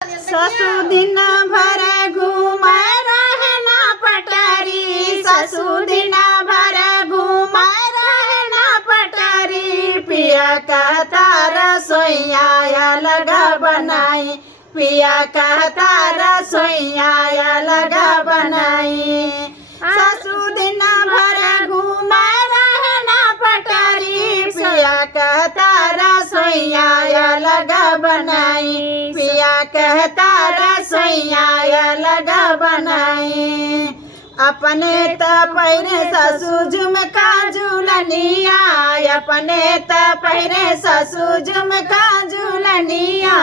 ससु दिन भर घूमे रहना पटारी, ससु दिन भर घूमे रहना पटारी। पिया कहता रसोइया लगा बनाई, पिया कहता रसोइया लगा बनाई। ससु दिन भर घूमे रहना पटारी, पिया कहता रसोइया लगा बनाई, पिया कहता रसोइया लगा बनाई। अपने त पहिरे ससु झुमका झूलनिया, अपने त पहिरे ससु झुमका झूलनिया।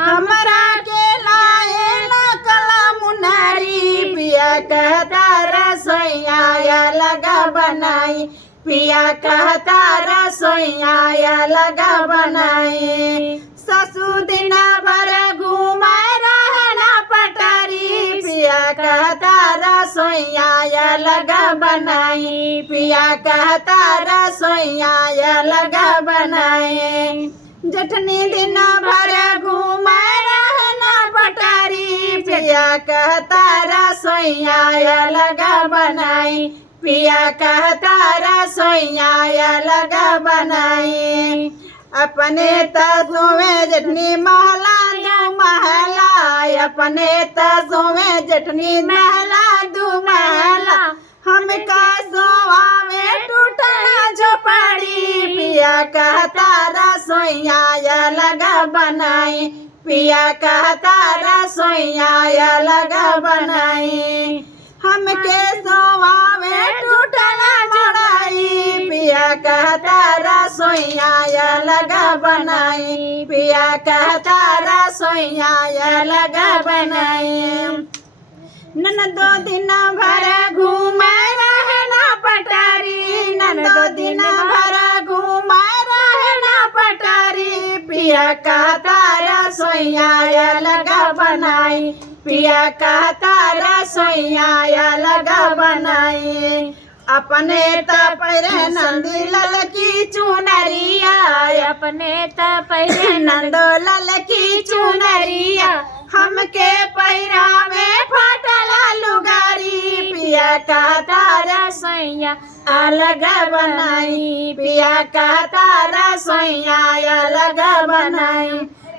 हमरा के लाए न कला मुनारी, पिया कहता रसोइया लगा बनाई, पिया कहता रसोइया लगा बनाई। ससु दिन भर घूमे रहना पटारी, पिया कहता रसोइया लगा बनाई, पिया कहता रसोइया लगा बनाई। जठनी दिन भर घूमे रहना पटारी, पिया कहता रसोइया लगा बनाई, पिया कहता रसोइया लगा बनाई। अपने तसों में जटनी महला दू महला, अपने तसों में जटनी महला दू महला। हमका सोवा में टूटना झोपड़ी, पिया कहता रसोइया लगा बनाई, पिया कहता रसोइया लगा बनाई। हमके सोवा में टूटना चढ़ाई, पिया कहता रसोइया लगा बनाई, पिया कहता रसोइया लगा बनाई। ननदो दिन भर घूमे रहना पटारी, ननदो दिन भर घूमे रहना पटारी। पिया कहता रसोइया लगा बनाई, पिया कहता रसोइया लगा बनाई। अपने त पहिरे नंदी लल की चुनरिया, अपने त पहिरे नंदो लल की चुनरिया। हमके पैरा में फटला लुगारी, पिया कहता रसोइया लगा बनाई, पिया कहता रसोइया लगा बनाई,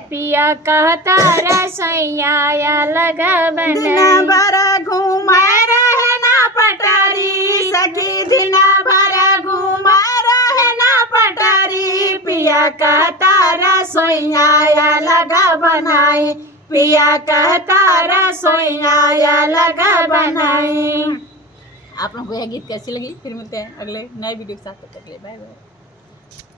पिया कहता रसोइया लगा बनाई। दिन भर घूमे रहना पटारी, सखी दिन भर घूमे रहना पटारी। पिया कहता रसोइया लगा बनाई, पिया कहता रसोइया लगा बनाई। आप लोगों को यह गीत कैसी लगी? फिर मिलते हैं अगले नए वीडियो के साथ। तब तक के लिए बाय बाय।